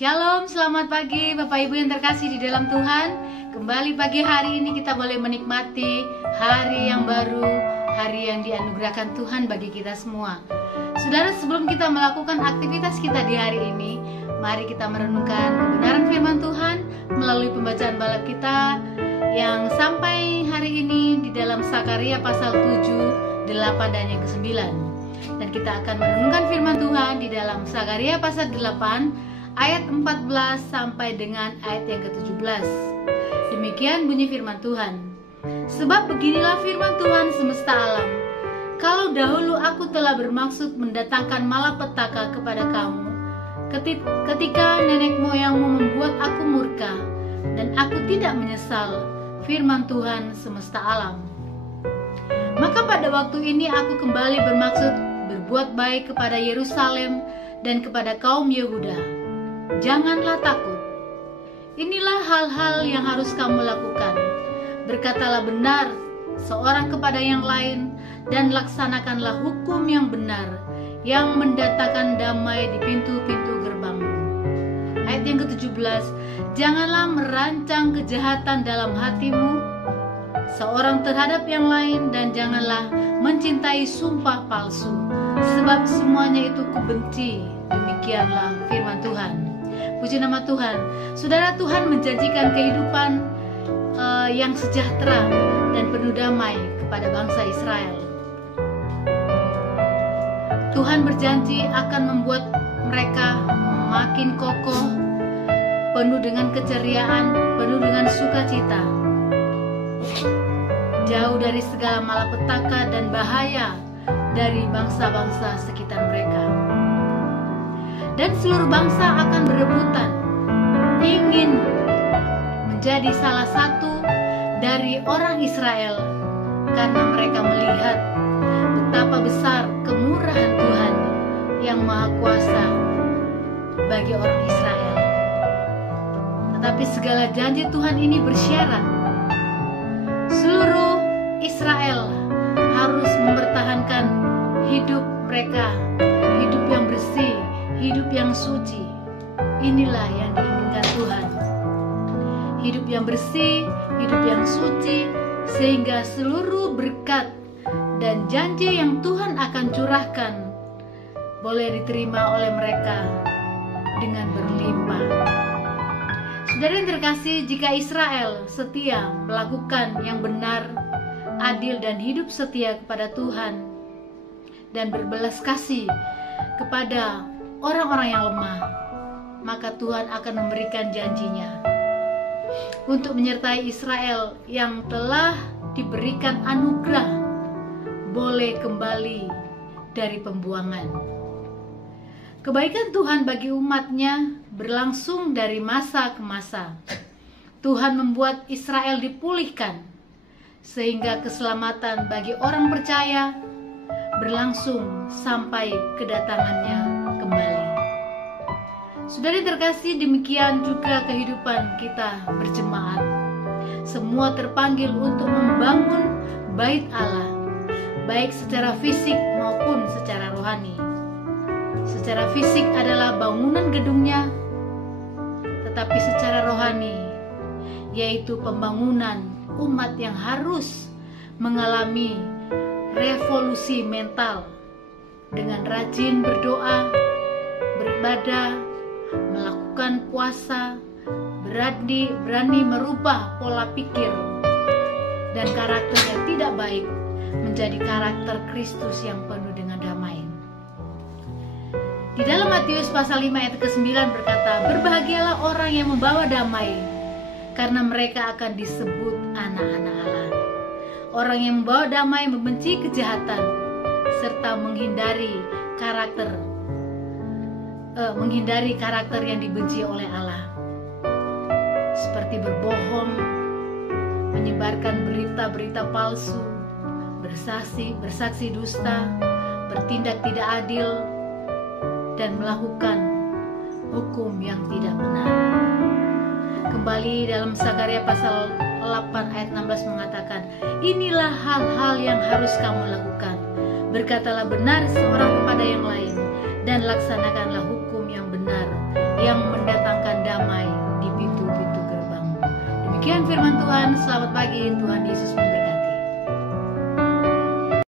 Shalom, selamat pagi Bapak Ibu yang terkasih di dalam Tuhan. Kembali pagi hari ini kita boleh menikmati hari yang baru, hari yang dianugerahkan Tuhan bagi kita semua. Saudara, sebelum kita melakukan aktivitas kita di hari ini, mari kita merenungkan kebenaran firman Tuhan melalui pembacaan balap kita yang sampai hari ini di dalam Sakaria pasal 7, 8 dan yang ke-9. Dan kita akan merenungkan firman Tuhan di dalam Sakaria pasal 8 ayat 14 sampai dengan ayat yang ke-17. Demikian bunyi firman Tuhan. Sebab beginilah firman Tuhan semesta alam. Kalau dahulu aku telah bermaksud mendatangkan malapetaka kepada kamu, ketika nenek moyangmu membuat aku murka, dan aku tidak menyesal, firman Tuhan semesta alam. Maka pada waktu ini aku kembali bermaksud berbuat baik kepada Yerusalem dan kepada kaum Yehuda. Janganlah takut. Inilah hal-hal yang harus kamu lakukan. Berkatalah benar seorang kepada yang lain, dan laksanakanlah hukum yang benar, yang mendatangkan damai di pintu-pintu gerbangmu. Ayat yang ke-17, janganlah merancang kejahatan dalam hatimu seorang terhadap yang lain, dan janganlah mencintai sumpah palsu, sebab semuanya itu kubenci. Demikianlah firman Tuhan. Puji nama Tuhan. Saudara, Tuhan menjanjikan kehidupan yang sejahtera dan penuh damai kepada bangsa Israel. Tuhan berjanji akan membuat mereka makin kokoh, penuh dengan keceriaan, penuh dengan sukacita, jauh dari segala malapetaka dan bahaya dari bangsa-bangsa sekitar mereka. Dan seluruh bangsa akan berebutan ingin menjadi salah satu dari orang Israel, karena mereka melihat betapa besar kemurahan Tuhan yang Maha Kuasa bagi orang Israel. Tetapi segala janji Tuhan ini bersyarat. Seluruh Israel harus mempertahankan hidup mereka, hidup yang bersih, hidup yang suci. Inilah yang diinginkan Tuhan. Hidup yang bersih, hidup yang suci, sehingga seluruh berkat dan janji yang Tuhan akan curahkan boleh diterima oleh mereka dengan berlimpah. Saudara yang terkasih, jika Israel setia melakukan yang benar, adil, dan hidup setia kepada Tuhan, dan berbelas kasih kepada orang-orang yang lemah, maka Tuhan akan memberikan janjinya untuk menyertai Israel yang telah diberikan anugerah boleh kembali dari pembuangan. Kebaikan Tuhan bagi umatnya berlangsung dari masa ke masa. Tuhan membuat Israel dipulihkan, sehingga keselamatan bagi orang percaya berlangsung sampai kedatangannya kembali. Saudara terkasih, demikian juga kehidupan kita berjemaat. Semua terpanggil untuk membangun bait Allah, baik secara fisik maupun secara rohani. Secara fisik adalah bangunan gedungnya, tetapi secara rohani yaitu pembangunan umat yang harus mengalami revolusi mental dengan rajin berdoa, beribadah, melakukan puasa, berani merubah pola pikir dan karakter yang tidak baik menjadi karakter Kristus yang penuh dengan damai. Di dalam Matius pasal 5 ayat ke-9 berkata, berbahagialah orang yang membawa damai, karena mereka akan disebut anak-anak Allah. Orang yang membawa damai membenci kejahatan serta menghindari karakter yang dibenci oleh Allah, seperti berbohong, menyebarkan berita-berita palsu, bersaksi dusta, bertindak tidak adil, dan melakukan hukum yang tidak benar. Kembali dalam Sakaria pasal 8 ayat 16 mengatakan, inilah hal-hal yang harus kamu lakukan. Berkatalah benar seorang kepada yang lain, dan laksanakanlah hukum yang benar, yang mendatangkan firman Tuhan. Selamat pagi, Tuhan Yesus memberkati.